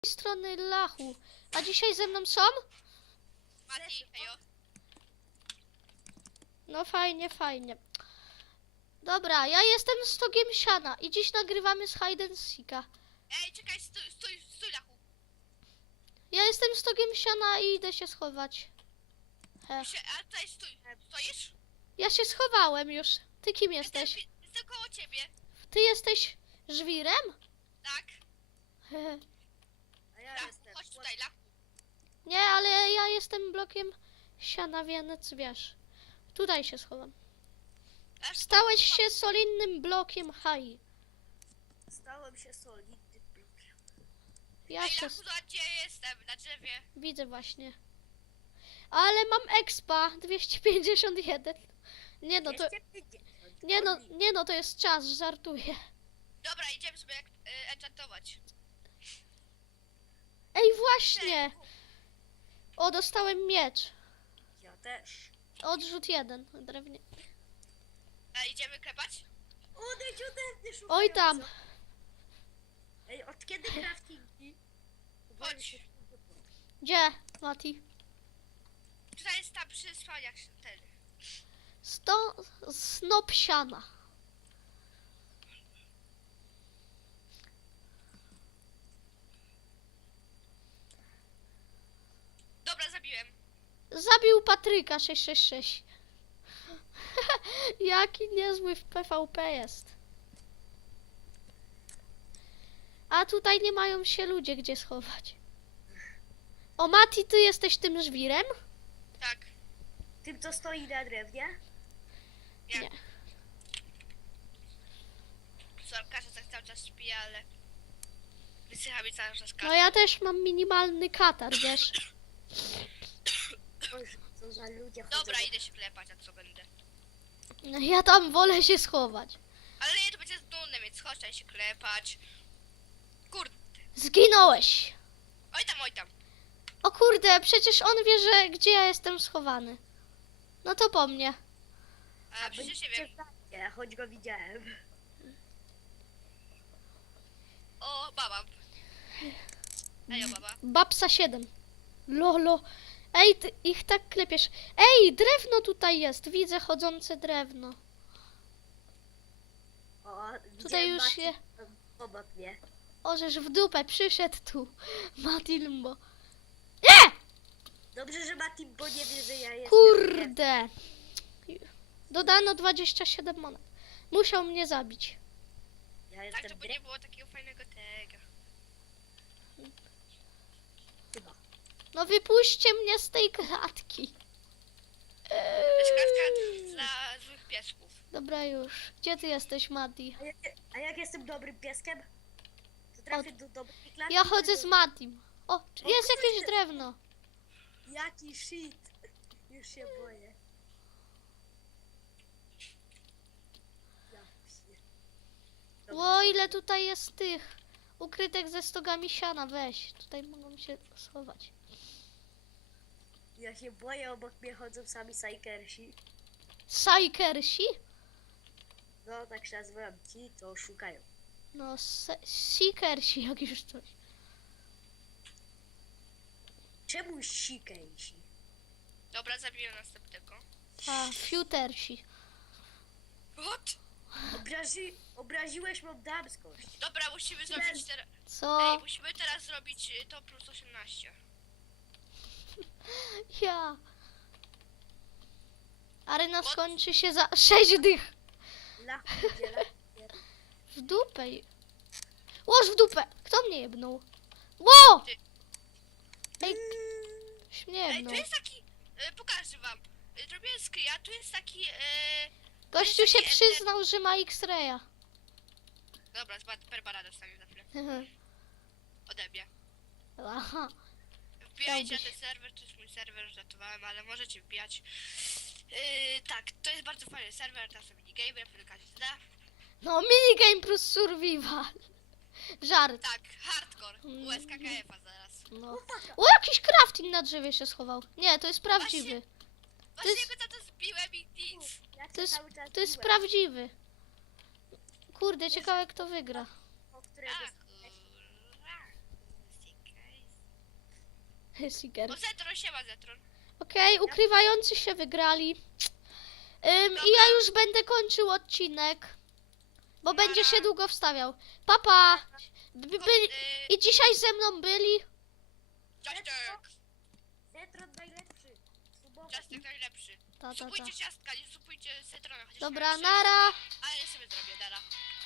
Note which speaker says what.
Speaker 1: Strony Lachu. A dzisiaj ze mną są?
Speaker 2: Mati, hejo.
Speaker 1: No fajnie, fajnie. Dobra, ja jestem z Togiem Siana i dziś nagrywamy z Hide and Seeka.
Speaker 2: Ej, czekaj, stój, Lachu.
Speaker 1: Ja jestem z Togiem Siana i idę się schować. He.
Speaker 2: A tutaj stój. Stoisz?
Speaker 1: Ja się schowałem już. Ty kim jesteś?
Speaker 2: Jestem koło ciebie.
Speaker 1: Ty jesteś żwirem?
Speaker 2: Tak.
Speaker 1: He.
Speaker 3: A ja
Speaker 2: Lachu,
Speaker 3: jestem.
Speaker 2: chodź tutaj, Lachu.
Speaker 1: Nie, ale ja jestem blokiem Siana, więc wiesz. Tutaj się schowam. Stałeś się solidnym blokiem Hai.
Speaker 3: Stałem się solidnym blokiem.
Speaker 1: Ja
Speaker 2: Ej,
Speaker 1: się
Speaker 2: Lachu, zobacz, gdzie ja jestem, na drzewie.
Speaker 1: widzę właśnie. Ale mam expa 251. Nie no, to nie no, to jest czas, żartuję.
Speaker 2: Dobra, idziemy sobie enchantować.
Speaker 1: Ej, właśnie! O, dostałem miecz.
Speaker 3: Ja też.
Speaker 1: Odrzut jeden, drewnie.
Speaker 2: Idziemy klepać?
Speaker 3: Odejdź ode mnie,
Speaker 1: Oj tam.
Speaker 3: szukająco. Ej, od kiedy craftingi?
Speaker 2: Chodź.
Speaker 1: Gdzie, Mati?
Speaker 2: Tutaj jest tam przy spalniach ten.
Speaker 1: Snop siana.
Speaker 2: Dobra, zabiłem.
Speaker 1: Zabił Patryka 666. Jaki niezły w PvP jest. A tutaj nie mają się ludzie gdzie schować. O, Mati, ty jesteś tym żwirem?
Speaker 2: Tak.
Speaker 3: Tym, co stoi na drewnie?
Speaker 1: Nie.
Speaker 2: Każdy tak cały czas śpi, ale wysycha mi cały czas
Speaker 1: No ja też mam minimalny katar, wiesz.
Speaker 3: Boże, co za ludzie chodzą.
Speaker 2: Dobra, idę się klepać, a co będę.
Speaker 1: No, ja tam wolę się schować.
Speaker 2: Ale nie, to będzie nudne, więc chodź tutaj się klepać. Kurde.
Speaker 1: Zginąłeś.
Speaker 2: Oj tam, oj tam.
Speaker 1: O kurde, przecież on wie, że gdzie ja jestem schowany. No to po mnie.
Speaker 2: A przecież nie wiem.
Speaker 3: Nie, choć go widziałem.
Speaker 2: O, baba. Ej, o baba.
Speaker 1: Babsa 7. Lolo. Ej, ty ich tak klepiesz. Ej, drewno tutaj jest. Widzę chodzące drewno.
Speaker 3: O,
Speaker 1: Tutaj już
Speaker 3: Mati
Speaker 1: je...
Speaker 3: obok mnie.
Speaker 1: Ożeż w dupę przyszedł tu. Matilmo.
Speaker 3: Dobrze, że Mati, bo nie wie, że ja jestem.
Speaker 1: Kurde. Dodano 27 monet. Musiał mnie zabić.
Speaker 3: Ja
Speaker 2: Tak,
Speaker 3: jestem
Speaker 2: to by nie było takiego fajnego tego.
Speaker 3: chyba.
Speaker 1: No wypuśćcie mnie z tej klatki.
Speaker 2: To jest klatka dla złych piesków.
Speaker 1: Dobra już. Gdzie ty jesteś, Mati?
Speaker 3: A jak jestem dobrym pieskiem? To trafię do dobrej klatki?
Speaker 1: Ja
Speaker 3: czy
Speaker 1: chodzę
Speaker 3: do-
Speaker 1: z Matim. O, jest jakieś drewno.
Speaker 3: Jaki shit. Już się boję. Ja psie. Dobra.
Speaker 1: Ło, ile tutaj jest tych ukrytek ze stogami siana. Weź, tutaj mogą się schować.
Speaker 3: Ja się boję, obok mnie chodzą sami sajkersi.
Speaker 1: Sajkersi?
Speaker 3: No, tak się nazywam. Ci, to szukają.
Speaker 1: No, seekersi, jak już coś.
Speaker 3: Czemu sikejsi?
Speaker 2: Dobra, zabiję następnego.
Speaker 1: A, futersi.
Speaker 2: What?
Speaker 3: Obraziłeś moją damskość.
Speaker 2: Dobra, musimy zrobić teraz...
Speaker 1: Co?
Speaker 2: Ej, musimy teraz zrobić to plus 18.
Speaker 1: Ja. Arena skończy się za 6 dych.
Speaker 3: Lach, idzie, lach.
Speaker 1: W dupę. Łoż w dupę. Kto mnie jebnął? Ło!
Speaker 2: Ty.
Speaker 1: Ej,
Speaker 2: Ej,
Speaker 1: śmiebnął.
Speaker 2: tu jest taki... pokażę wam. Zrobiłem screena, tu jest taki...
Speaker 1: Gościu się przyznał, że ma X-raya.
Speaker 2: Dobra, Perbara dostanie za chwilę. Ode mnie.
Speaker 1: Aha.
Speaker 2: Wbijajcie na
Speaker 1: Chciałbyś.
Speaker 2: ten serwer, to jest mój serwer, żartowałem, ale możecie wbijać. Tak, to jest bardzo fajny serwer, tam są minigame, jak każdy zna.
Speaker 1: No, minigame plus survival. Żart.
Speaker 2: Tak, hardcore, USKKF-a zaraz.
Speaker 1: No. O, jakiś crafting na drzewie się schował. Nie, to jest prawdziwy.
Speaker 2: Właśnie
Speaker 1: jest-
Speaker 2: go za to zbiłem i nic.
Speaker 3: Ja
Speaker 1: To jest,
Speaker 3: cały czas
Speaker 1: to jest
Speaker 3: piłem,
Speaker 1: prawdziwy. Kurde, ciekawe kto wygra.
Speaker 3: o którego
Speaker 2: Tak,
Speaker 1: Seeker.
Speaker 2: O, Zetron, siema Zetron.
Speaker 1: Okej, ukrywający się wygrali. I ja już będę kończył odcinek, bo będzie się długo wstawiał. Papa! I dzisiaj ze mną byli.
Speaker 2: Ciastek!
Speaker 3: Zetron najlepszy. Subowy.
Speaker 2: Ciastek najlepszy.
Speaker 1: Ta.
Speaker 2: Supujcie ciastka, nie supujcie Zetrona. Chociaż
Speaker 1: Dobra,
Speaker 2: najlepszy.
Speaker 1: nara.
Speaker 2: Ale ja sobie zrobię, nara.